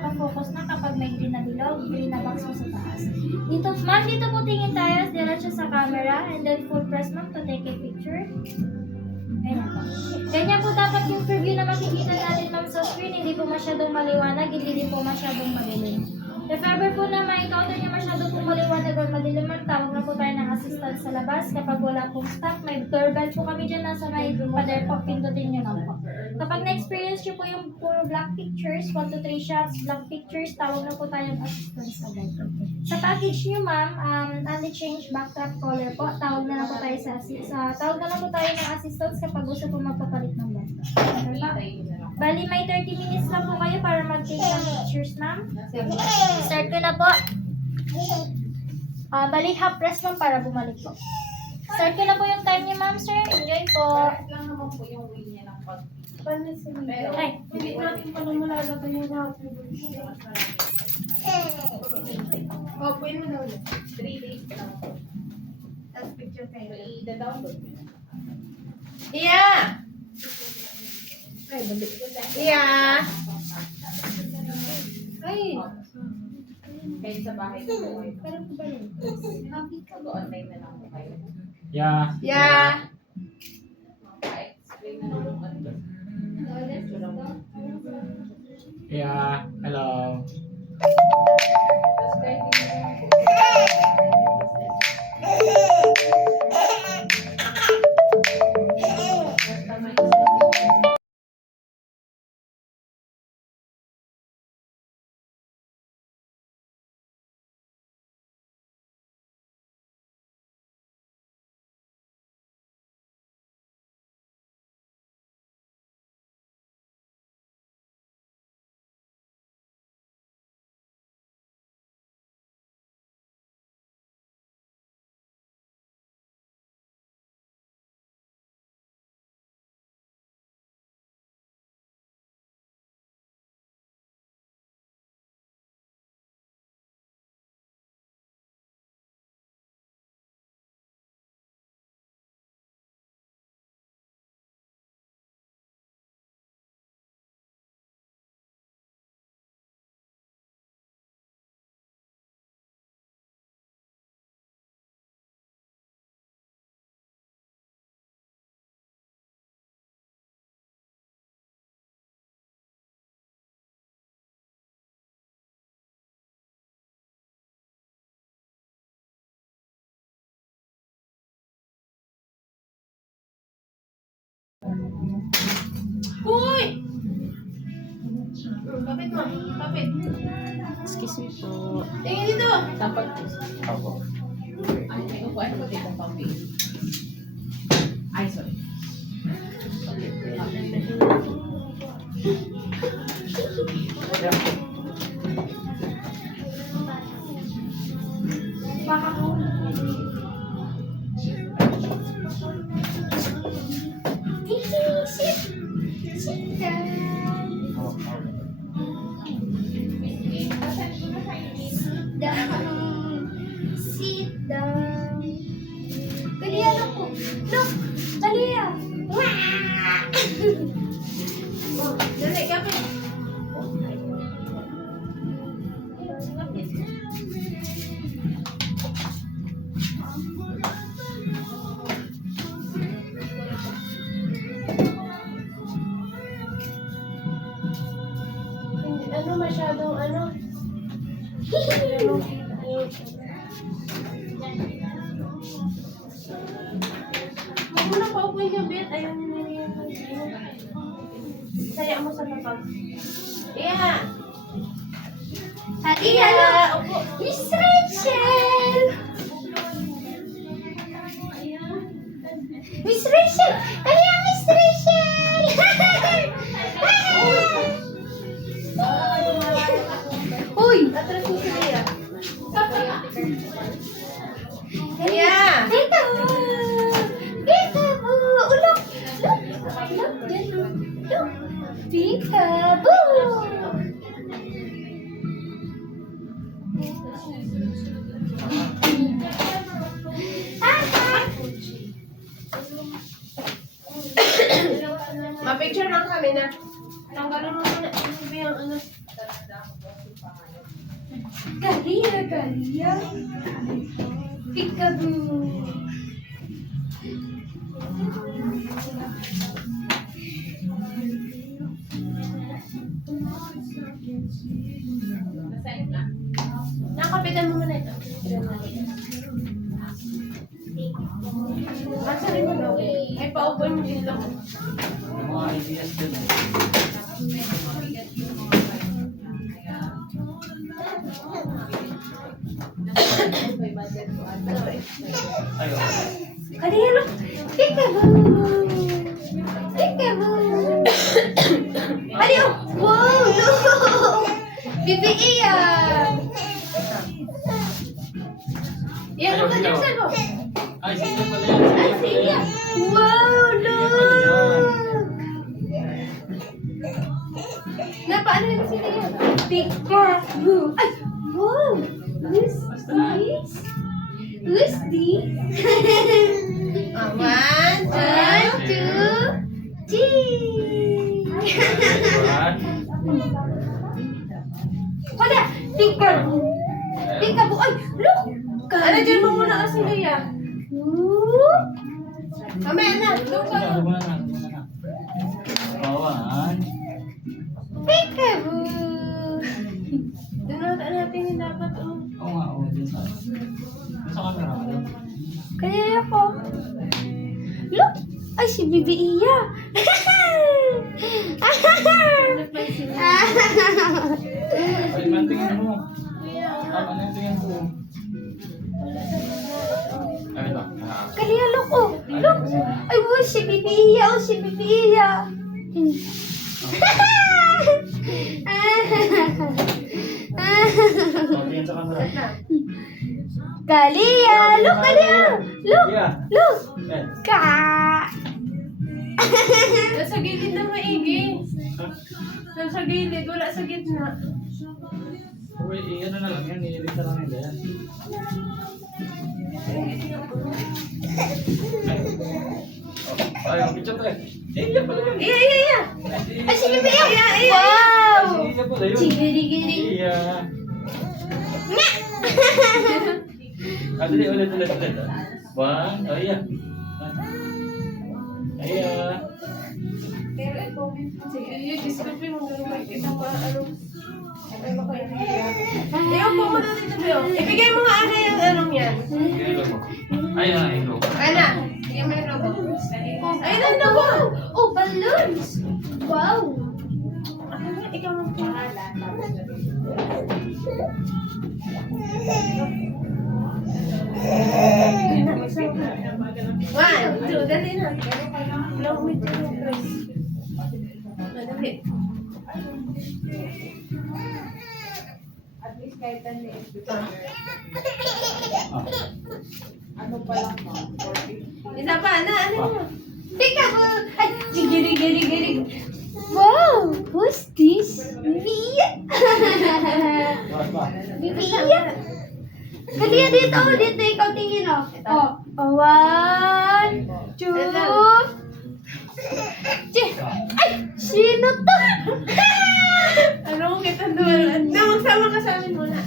nakafocus na kapag may green na bilog, green na box mo sa taas. Dito, ma'am, dito po tingin tayo, diretso sa camera, and then full press ma'am to take a picture. Ganyan po. Ganyan po dapat yung preview na makikita natin ma'am sa screen, hindi po masyadong maliwanag, hindi din po masyadong madilim. If ever po na ma-encounter niyo masyadong po maliwanag or madilim ma'am, tawag na po tayo ng assistant sa labas. Kapag wala pong staff, may doorbell po kami dyan, nasa may pader po, pindutin niyo lang po. Kapag na-experience niyo po yung puro black pictures, 1 to 3 shots, black pictures, tawag na po tayo ng assistant sa labas. Sa package niyo ma'am, only change backdrop color po, tawag na lang po tayo tawag na lang po tayo ng assistants kapag gusto po magpapalit ng backdrop. Bali, may 30 minutes lang po kayo para mag-take ng pictures, ma'am. Start ko na po. Bali, half press ma'am para bumalik po. Start ko na po yung time niyo, ma'am, sir. Enjoy po. lang naman po yung way niya ng pag... Ay, Hindi natin pa naman malalagay yung hapon. Oh, pwede mo daw ulit. 3 days lang po. Tapos picture kayo. I-download mo na. Iya! Ay, balik ko lang. Iya! Ay! Kahit sa bahay ko po kayo. Parang ko ba yun? Mag-online na lang po kayo. Yeah. Ya! Pa-explain na lang po. Yeah. Hello. Tapos kahit hindi naman po. Basta may Uy! Kapit mo. Kapit. Excuse me po. Tingin dito. dapat Ako. ay, may upuan ko dito pang face. Ay, sorry. Sit down. Dalia lang po. Look! Dalia! Oh, dali, kapit. Ano masyadong ano? Huwag mo na paupuin yung bed. Ayaw niya na yan. Saya mo sa lapag. Iya! Dalia, look! Upo. Miss Rachel! Miss Rachel! Kaya Miss Rachel! Uy! Atras mo si Leia. Iya! Dito! Dito! Look! Look! Look! Look! Peekaboo! Ma-picture lang kami na. Tanggalin mo muna. Ano ba yung ano? Kalia, Kalia. Peekaboo. Nakapitan mo muna ito. Answerin mo daw. Ay, paupuin mo din lang. Yung mga ideas dun. Ayo. Kalia, look. Peekaboo. Peekaboo. Kalia, wow, look. Bibi iyan. Yan, Ayaw, look at ayaw. yourself. Oh. Ay, sige pala yan. Sige pala yan. Wow, look. Paano yung sila yan? Peekaboo. Ay, wow. Who's this? Who's this? One, One, two, three. Wala! Peekaboo! Peekaboo! Ay! Look! Ano dyan mo muna kasi Leia? Whoop! Mamaya na. Doon ka. Bawan. Peekaboo! Doon natin yung dapat. Oh. Oo nga, oo. Dun sa camera. Kaya ako. Look! Ay, si Bibi Iya! Ay, man, tingin mo. Tama na yung tingin ko. Ay, ito. Kaya look, oh! Look! Ay, wow, si Bibi Iya! Oh, si Bibi Iya! Oh, tingin sa camera. Kalia! Look, Kalia! Look! Yeah. Look! Eh. Ka! Nasa gilid na maigi. Nasa gilid, wala sa gitna. Uy, ano na lang yan. Nililita lang nila yan. Ay, ang picture to eh. Iya pala yun. Iya. Ay, si Bibi Iya! Ay, Wow! iya pala yun. Chigiri-giri! Iya. Ah, dali, ulit. One, oh iya. Iya. Sige, yung description mo gano'n makikita mo ano. Ay, baka hindi yan. Ayaw po mo na dito, Beo. Ibigay mo nga ano yung anong yan. Yung logo. Ay, yung logo. Ana, bigyan mo yung logo. Ay, Ay, nanda ko. Oh, balloons! Wow! Ano ba? Ikaw mo pangalan. One, two, dali na. Long with you, Chris. Dali. Isa pa, ano mo? Peekaboo! Ay, chigiri-giri-giri! Wow! Who's this? Bibi Iya! Bibi Iya! Kalia dito, dito ikaw tingin oh. Oh, one, two, three. Ay, sino to? Ano kung kita doon? Na, magsama ka sa amin muna.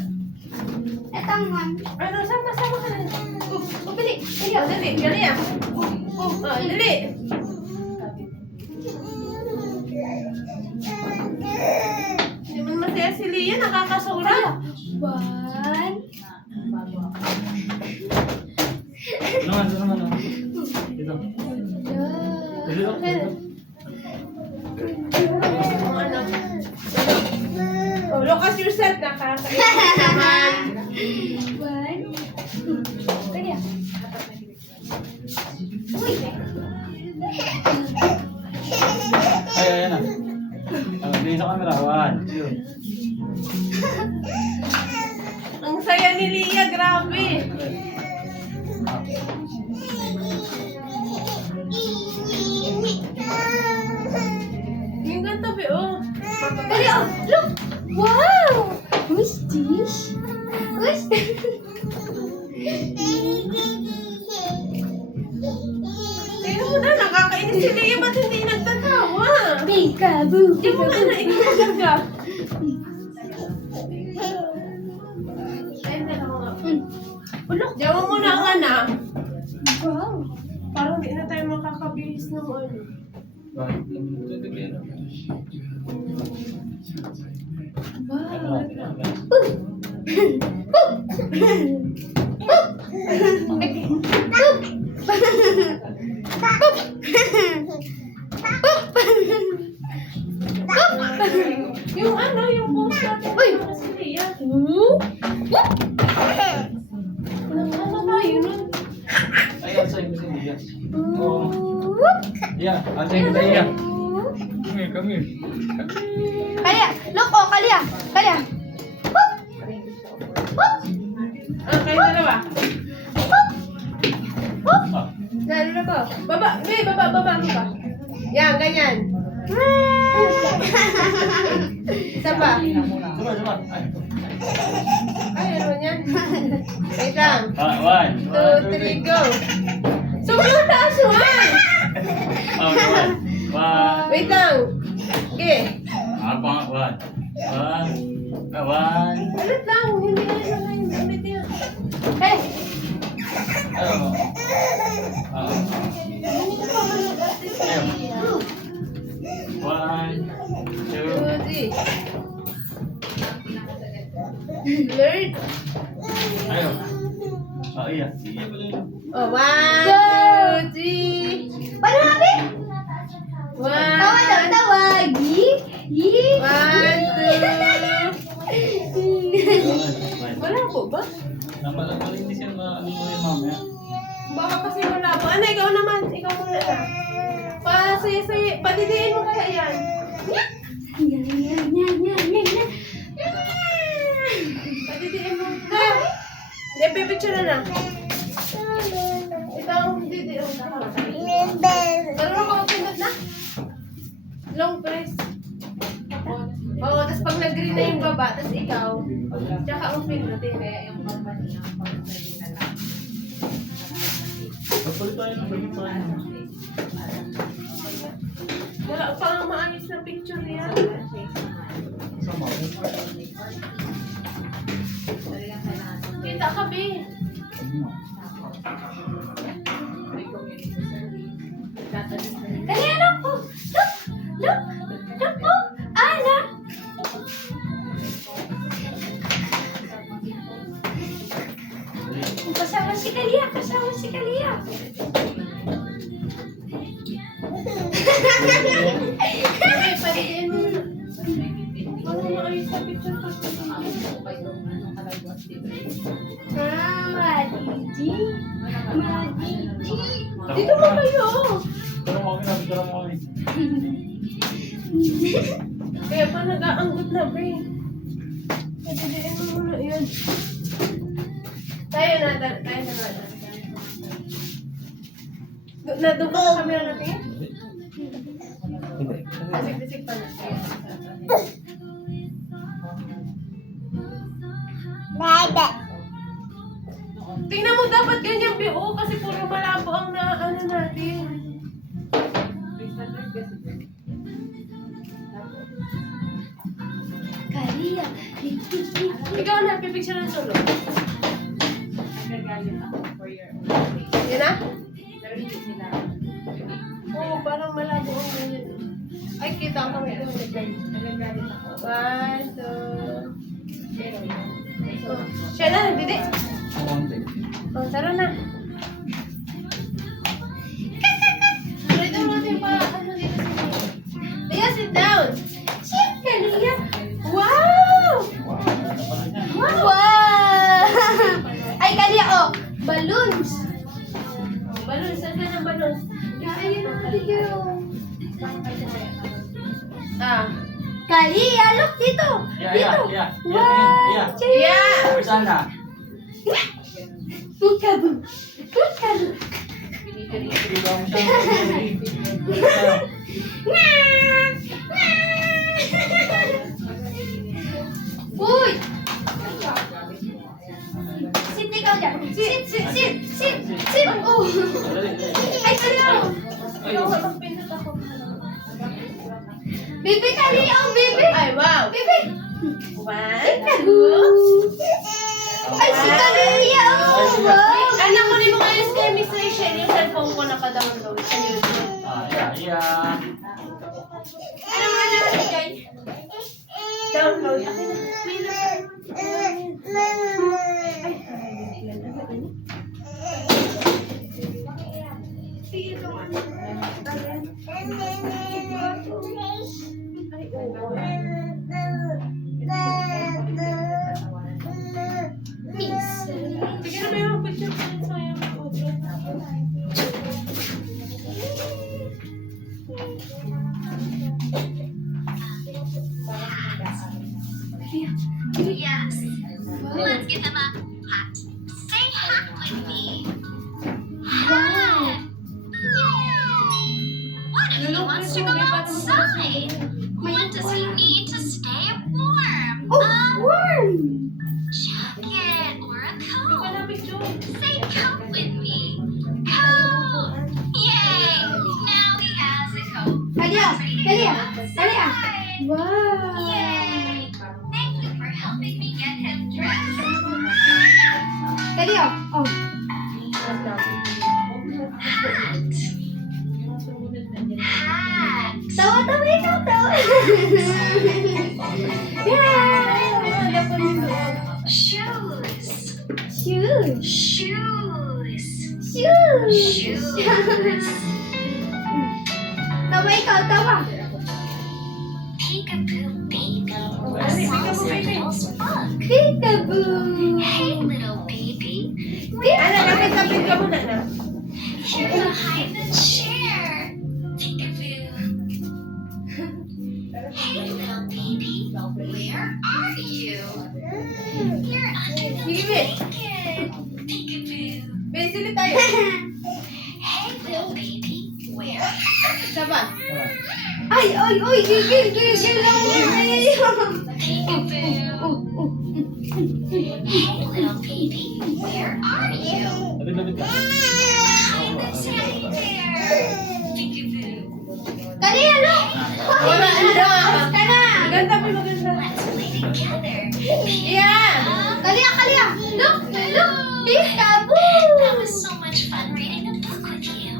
Etong one. Ano, sama-sama ka na. Dali. Ayaw, dali. Dali ah. Dali. Hindi man masaya si Lia, nakakasura. One. Ano naman? Dito. Dito. Ano? Oh, look at yourself, nakakainis naman. One. Kaya. Uy. Ay, ayan na. Tingin sa camera. One, two. Ang saya ni Lia, grabe. Yung ganito, Be, oh. Kaya, look. Wow. Who's this? Who's this? Tingnan mo na, nakakainis si Lia, ba't hindi nagtatawa? Peekaboo. Di mo nga na, ikaw Diyan mo muna ang ana. Wow. Parang di na tayo makakabihis ng ano. Bakit? Tubig yan. Yung ano, yung post natin. Uy! Para sa Leia. Whoop! Ano tayo nun? Ayan, sa'yo ko siya. Iya. Oo. Iya, sa'yo ko siya. Come here. Kaya, look, oh, kaliya. Kaliya. Whoop! Whoop! Ah, kayo dalawa. Ah, Lalo na po. Baba, may baba ka. Yan, ganyan. Isa pa. Sama. Ay. Ay, ano yan? Wait lang. 1, 2, 3, go. Sobrang taas one. Oh, 1. Wait lang. Okay. Abang 1. 1. Ulit lang. Hindi na yung ulit yan. Hey! Ano? Ah. Ayun. 1, 2. 2, 3. Learn. Ayun. Oh, iya. Iya pala yun. Oh, 1, 2, 3. Paano namin? 1, Tawa daw, tawag. Yi! 1, 2. Wala po ba? Malinis yan na ano mo yung mamaya. Baka kasi wala po. Ano, ikaw naman. Ikaw muna na. Pasaya-saya. Padidiin mo kaya yan. Padidiin mo. Kaya. Hindi, pipicture na. Ito ang didiin. Marunong ka magpindot na? Long press. Oo, tapos pag nag-green na yung baba, tapos ikaw, tsaka ang pindutin. Kaya yung company, ang company na lang. Pagpalit tayo ng balik tayo. Wala pa ang maayos na picture niya. Sama ko. Kita ka, be. Kaliya, look, oh. Look! Look, oh. Ala! Kasama si Kalia, kasama si Kalia. Okay, padidiin mo na. Ano maayos na picture ka? Madiji. Madiji. Dito mo kayo. Pero mo kami, nabigyan mo kami. Kaya pa nag-aanggot na, be. Padidiin mo muna yun. Tayo na. Doon ka sa camera natin? Asik-asik pa na. Tingnan mo dapat ganyan, be. Oo, kasi puro malabo ang ano natin. Kalia. Ikaw na, pipicture ng solo. Nagagalit ako for your own. Yan na? Pero hindi sila. Oo, parang malabo ang ganyan. Ay, kita ko may Nagagalit ako. 1, 2. Pero, Oh, siya na, nagdidi. Konti. Oh, tara na. Pwede mo natin pa, ano dito sa Leia, sit down. Sit, Kalia. Wow! Wow! Ay, Kalia, oh. Balloons. Balloons, saan ka ng balloons? Ayun na, video. Ah. Kalia, look dito. Dito. Iya. Yeah! Sana. Peekaboo. Peekaboo. Ikaw mo siya. Uy! Sit ikaw dyan. Sit. Oh. Ay, ano? Ikaw, magpindot ako. Bibi, Kalia, oh, bibi. Ay, wow! Bibi. 1, 2. Peekaboo. Ay, si Kalia, oh. Ano nga nakalagay? Download. Akin na. May sige, itong ano. Ay, oo. Miss. Sige na, may mga picture pa rin sa'yo. Yes. Let's get them up. Hot. Say hot with me. Hot. Yay. What if he wants to go outside? What does he need to stay warm? Worm! Jacket or a coat? Wala picture. Say coat with me. Coat. Yay. Now he has a coat. Kalia! Kalia! Kalia! Outside. Wow! Yay. Thank you for helping me get him dressed. Kalia! Oh! Hat. Hat. Tawa, tawa, ikaw, tawa! Yeah! Shoes. Shoes! Shoes. Shoes! Shoes. Tawa, ikaw, tawa! Peekaboo baby. Peekaboo Monster baby. Girls book. Peekaboo! Hey little baby. Ano, nakitapin ka muna na. You're behind the chair. Peekaboo. Hey little baby. Where are you? You're under the Sige, be. blanket. Peekaboo. Besili tayo. Hey little baby. Where are you? Saban. Ay, ay, ay! Gigil, gigil lang yan! Peekaboo. Hey little baby. Where are you? Lapit ka. Behind the teddy bear. Peekaboo. Kalia, look! Wala, ano? Kana! Maganda po, maganda. Let's play together. Yan. Kalia, Kalia! Look! Look! That Peekaboo! was so much fun reading a book with you.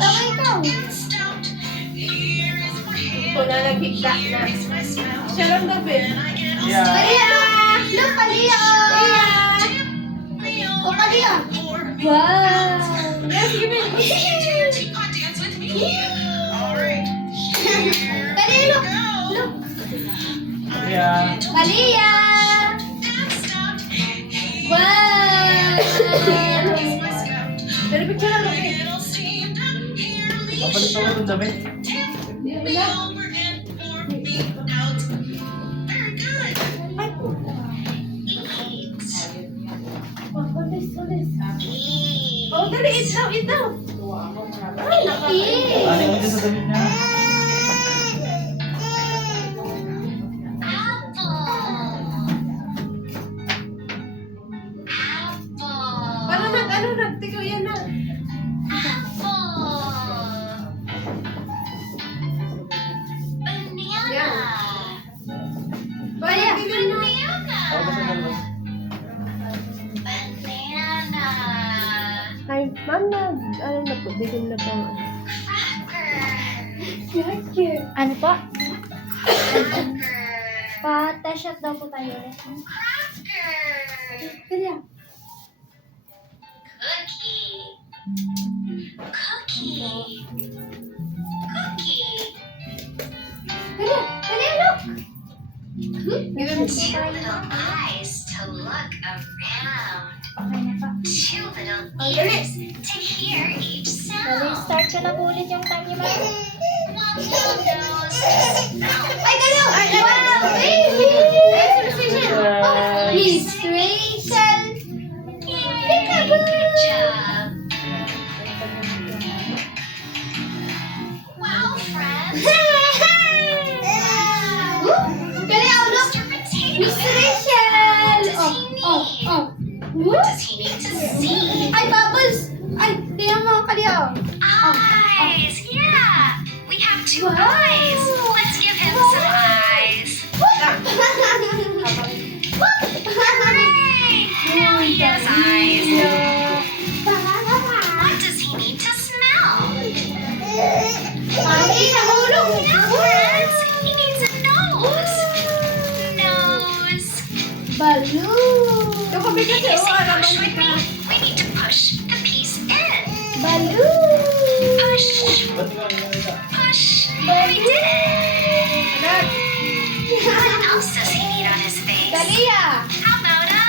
Tawa, ikaw! Ito na, naghigda na. Siya lang gabi. Yeah. Kalia, look! Look, Kalia! Oh, Kalia! Wow! Yes, give me. Kalia, look! Look! Yeah. Kalia! Wow! Pero picture lang gabi. Papalit ako ng damit. Oh, dali, eat daw, eat daw. Ay, laki! Ano yung dito sa damit niya? Para ano, nagtigaw yan na. Kaya, tignan mo. Ako ba sa dalawa? Ay, ma'am na, ano na po, bigyan na pang Ano po? Pa-test daw po tayo. Kalia. Cookie. Kalia! Kalia, look! Ganun. Two little eyes to look around. Okay na pa. Two little ears to hear each Kalia, sound. start ko na po ulit yung time ni Mama. One little nose to smell. Ay, Kalia! Wow, baby! Oh, Miss Rachel! Yay! Good job. Wow, friends. Kalia, oh, look! Mr. Potato Miss Head. Rachel! What does he Oh, need? oh. What does he need to see? Ay, bubbles! Ay, tingnan mo, Kalia. Eyes. Yeah. We have two Wow. eyes. Let's give him some eyes. Hooray! Now he has eyes. What does he need to Mami kasi, Can you say alam push mo with me? We need to push the piece in. Balloon! Push, Ba't ikaw ang nangyayari? push. We did it. Anak! What else does he need on his face? Dalia! How about a?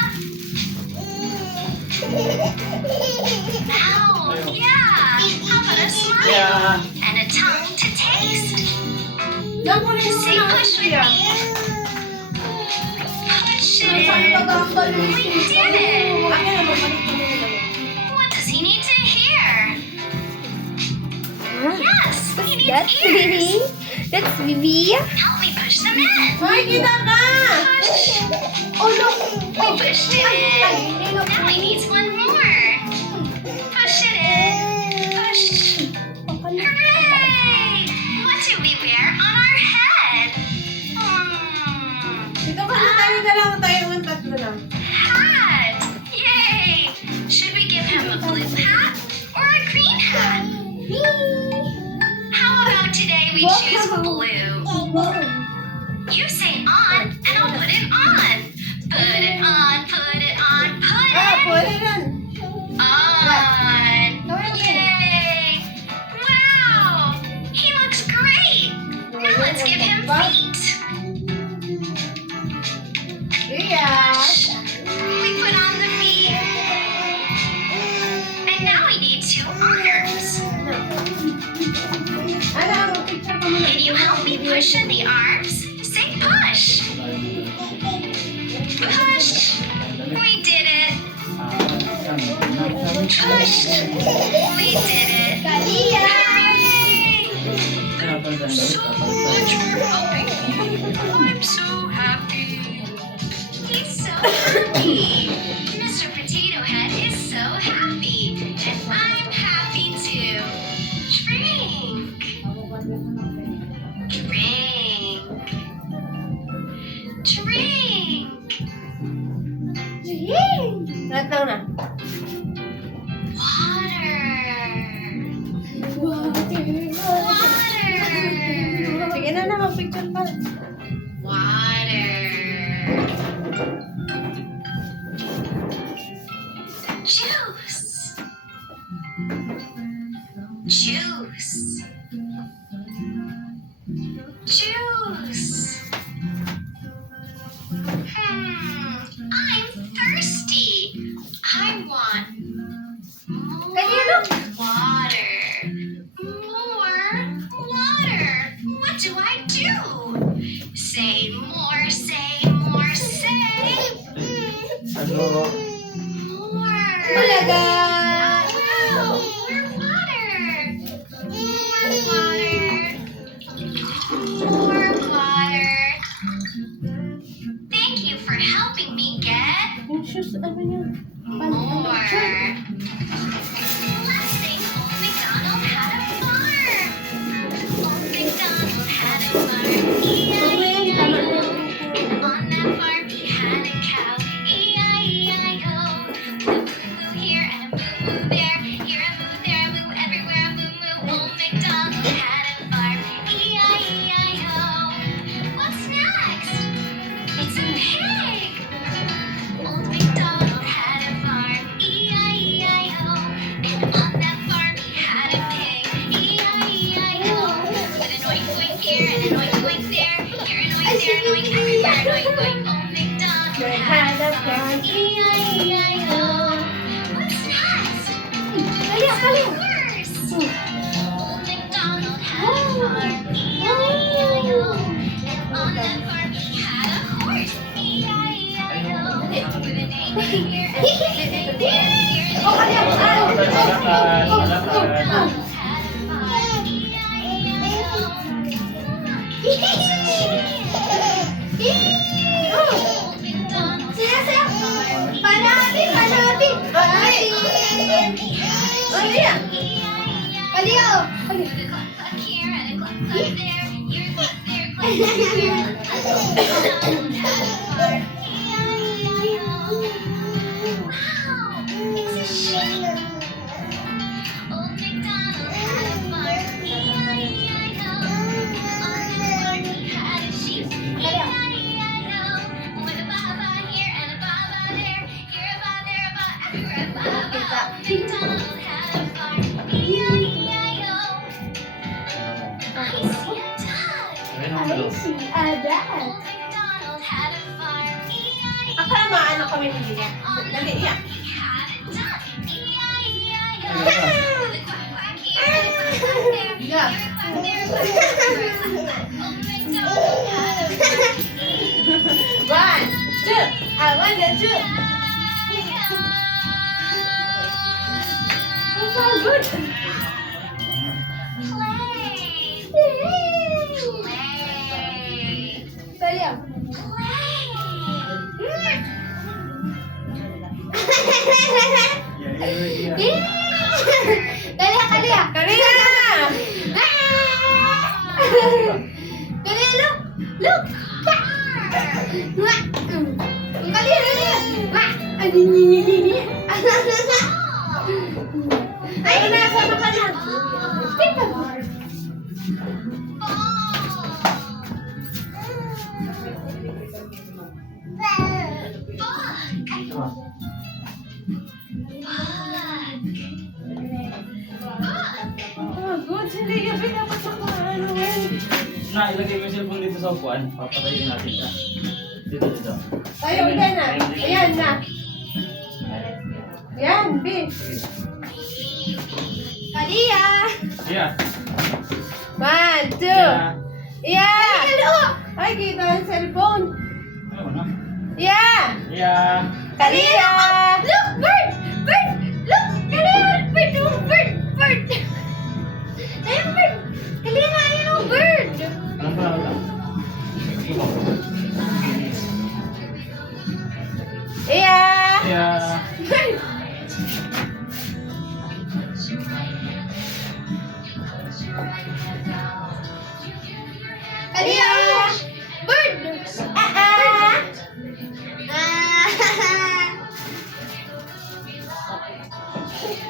Ow, yeah. How about a smile? Yeah. And a tongue to taste. Diyan ko rin Say muna push with siya. me. Push it Saan in. nag-aambal We did it. Akin na, babalik ko muna yun. What does he need to hear? Yes, he needs That's ears. Vivi. That's Vivi. Help me push them in. Hoy, kita ka! Push. Oh, look! We pushed it in. Now he needs one more. Push it in. Push. Hooray! What do we wear on our head? Dito ka na tayo ng tatlo na. Hat! Yay! Should we give him a blue hat or a green hat? How about today we choose blue? You say on, and I'll put it on. Put it on, put it on, put Ah, it pwede rin. on. Yay! Wow! He looks great. Now let's give him feet. Yeah. We put on the feet. And now we need two arms. Ano, picture ko muna. Can you help me push in the arms? Say push. Push. We did it. Push. We did it. Dalia! Hooray! So much for helping me. I'm so happy. He's so happy. Mr. Potato Head is so happy. And I'm happy too. Drink. Drink. Drink. Lahat lang na. Water. Sige na na, mag-picture pa. Water. Juice. Juice. Juice. I'm thirsty. I want more water. More water. What do I do? Say more, say more, say Ano? more. Talaga! Wow, more water. More water. More water. Thank you for helping me get Yung shoes, ano yun? more. Let's sing Old MacDonald had a farm. Old MacDonald had a farm. E-I-E-I-O. And on that farm he had a cow. E-I-E-I-O. Moo moo here and a moo there. Here a moo, there a moo, everywhere a moo moo. Old MacDonald had a farm. E-I-E-I-O. What's next? It's a pig. Old MacDonald had a farm. E-I-E-I-O. And on that farm he had a pig. E-I-E-I-O. With an oink oink here and an oink oink there. Here an oink, there an oink, everywhere an oink oink. Old MacDonald had a farm. E-I-E-I-O. What's next? Dalia, Dalia! Horse. Old MacDonald had a farm. E-I-E-I-O. And on that farm he had a horse. E-I-E-I-O. With an A here and a A there. Here an Oh, Dalia! Panati! Panati! Panati! Ano yan? Dalia! Wow, it's a sheep. Old MacDonald had a farm, E-I-E-I-O. On the farm he had a sheep, E-I-E-I-O. With a baba here and a baba there, here a I see a dad. McDonald had a farm. E-I-E-I-O. Akala maano kami hindi niya. Dali, iyak. He had it done. E-I-E-I-O. Ano ka? The quack quack here, the quack quack there. Yeah. Quack there, quack there, quack there. Oh, McDonald had a farm. One, two. I want the two. E-I-E-I-O. So good. Dali ah. Dali ah, dali ah. Karina! Dali, look! Look! Dali, dali! Ay, nasama ka na. Oh, good. Hindi ka dapat sa ano eh. Na, ilagay mo yung cellphone dito sa upuan. Papatayin natin siya. Dito, dito. Tayo ka na. Ayan na. Yan, B. Dali ah. Yeah. One, two. Yeah. Yeah. Ay, kita ang cellphone. Ano na? Yeah. Yeah. Kalia. Look, bird! Bird! Look! Dali ah! Bird! Oh, bird! Bird! Ayun, bird! Dali na, ayun oh, bird! Anong pangalan lang? Ikaw. Yeah. Yeah. Bird. Dali ah! Bird!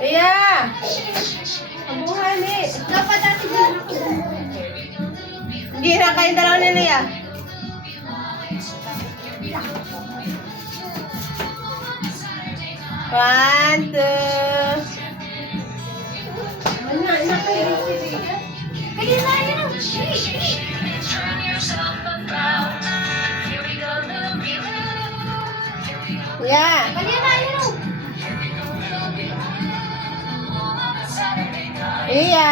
Yeah. Kabuhan eh. Dapat natin yun ako. Hindi na kayong dalawa ni Lia. One, two. Ano, ina kayo si Lia? Dali na, ayun oh. Turn yourself about. Here we go, Lily. Yeah. Dali na, ayun oh. Lia.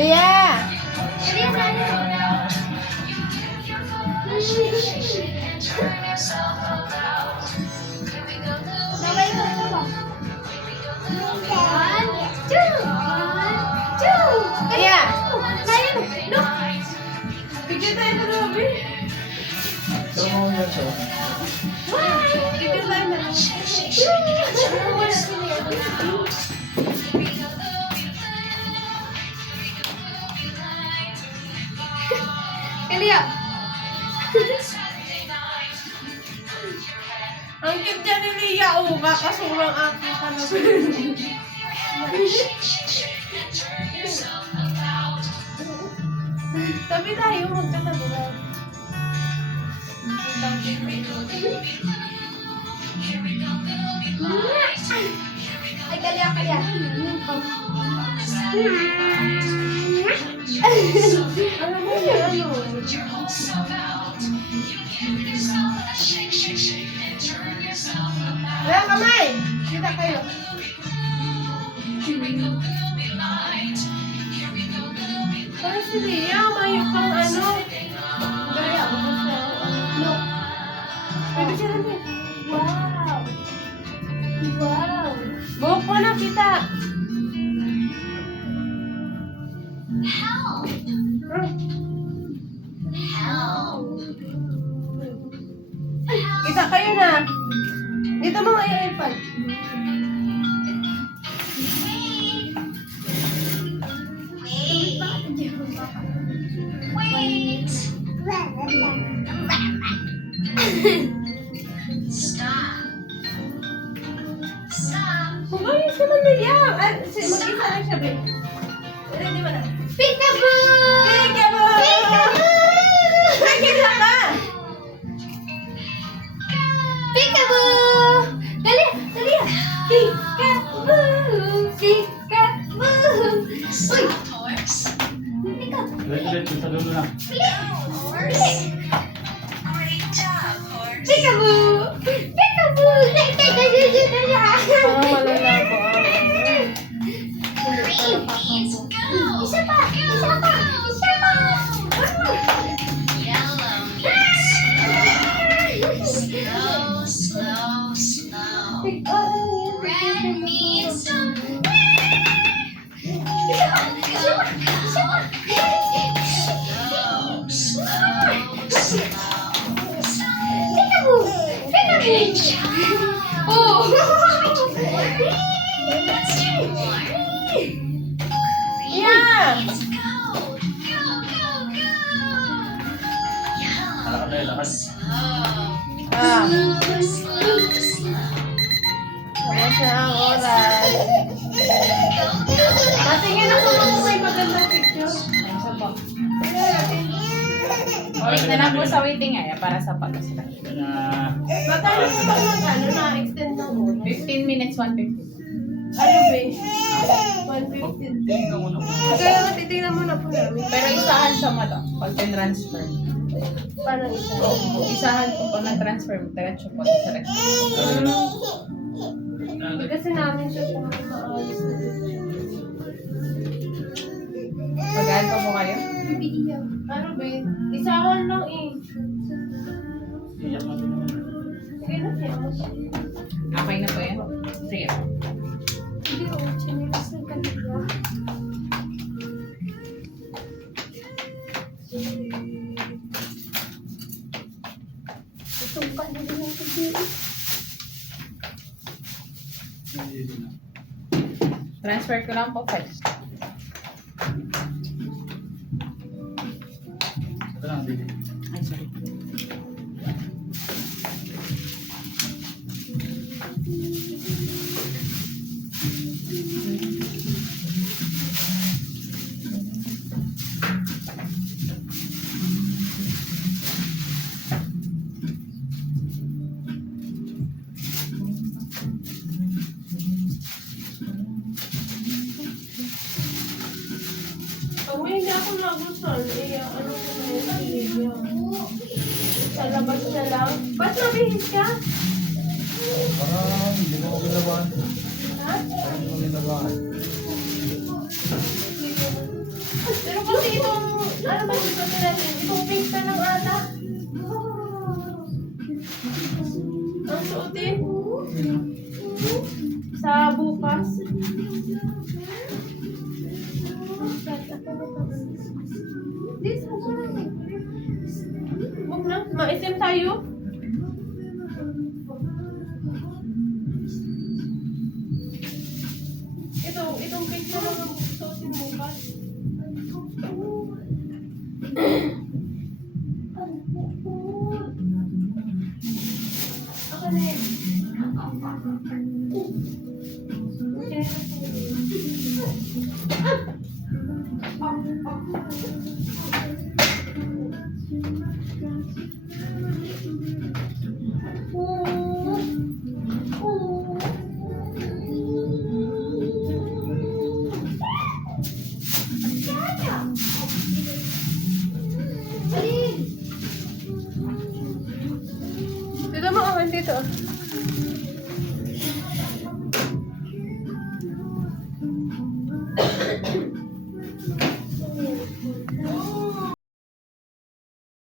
Lia. Dali na, ayun oh. Sabay ko ito ba? 1, 2! 1, 2! Lia. Ayun, look! Picture tayo na Robin. Pero mo yan siya. Picture tayo na Kalia! Ang cute dyan ni Lia. Oh, kakasurang aking kanapin. Tabi tayo, magkatabi tayo. Ay, Kalia, Kalia! Alam mo yun, ano? Wala kamay! Kita kayo. Parang si Lia, may pang ano. Gaya ako ba siya? No. Pwede siya natin. Wow! Wow! Buhok mo na kita. Help! Help! Kita kayo na. Dito mo nga yung iPad. Wait! Stop! Stop! Huwag si Manaya. Mag-isa lang siya, babe. Hindi mo na. Peekaboo! Peekaboo! Nakita ka! Peekaboo! Dali! Dali! Peekaboo! Peekaboo! Uy! Stop, horse! Ikaw! Wait ulit, sa dulo na. Great job, horse. Peekaboo! Peekaboo! Parang malala ko. Green means go. Isa pa! Isa pa! Isa pa! Yellow means slow, slow, slow. Red means go, go, go. Slow, slow, slow. Good job. Oh! Let's do more. Yeah. Let's go, go, go, go. Yellow. Lakad tayo, lakad. Slow, Ah, slow, slow, slow. wala siya ang oras. Go, go. Patingin ako kung may magandang picture. Isa pa. Tingnan natin. Wait na lang po sa waiting area para sa pag-sila. Magkano na ba magkano na-extend ng oras? 15 minutes, 150. Ano ba? 150. Tingin ka muna. Kaya nga titignan muna po namin. Pero isahan siya madam pag transfer. Parang isa. Isahan po pag na-transfer mo, diretso po sa restaurant. Hindi kasi namin siya kung maayos na picture. Magaan pa po kayo? Ano ba? Isahan lang eh. Iyak mo din naman. Sige na siya. Okay na po yan? Sige. Hindi ko, chinelas ng kanila. Itong kanila ng kanila. Hindi din na. Transfer ko lang po, Fed. Ito lang, hindi. Ay, sorry. Pag may hindi ako nagustuhan, eh, ano ko na yung video. Sa labas na lang. Ba't nabihis ka? Parang hindi mo ginawaan. Ha? Parang hindi mo ginawaan. Pero kasi itong, ano ba yung sabi natin? Itong pink ka ng ata. Ang suotin sa bukas. This, huwag na. Maisim tayo. Itong pink na lang ang suotin bukas. Ako na yun. Dito mo, dito.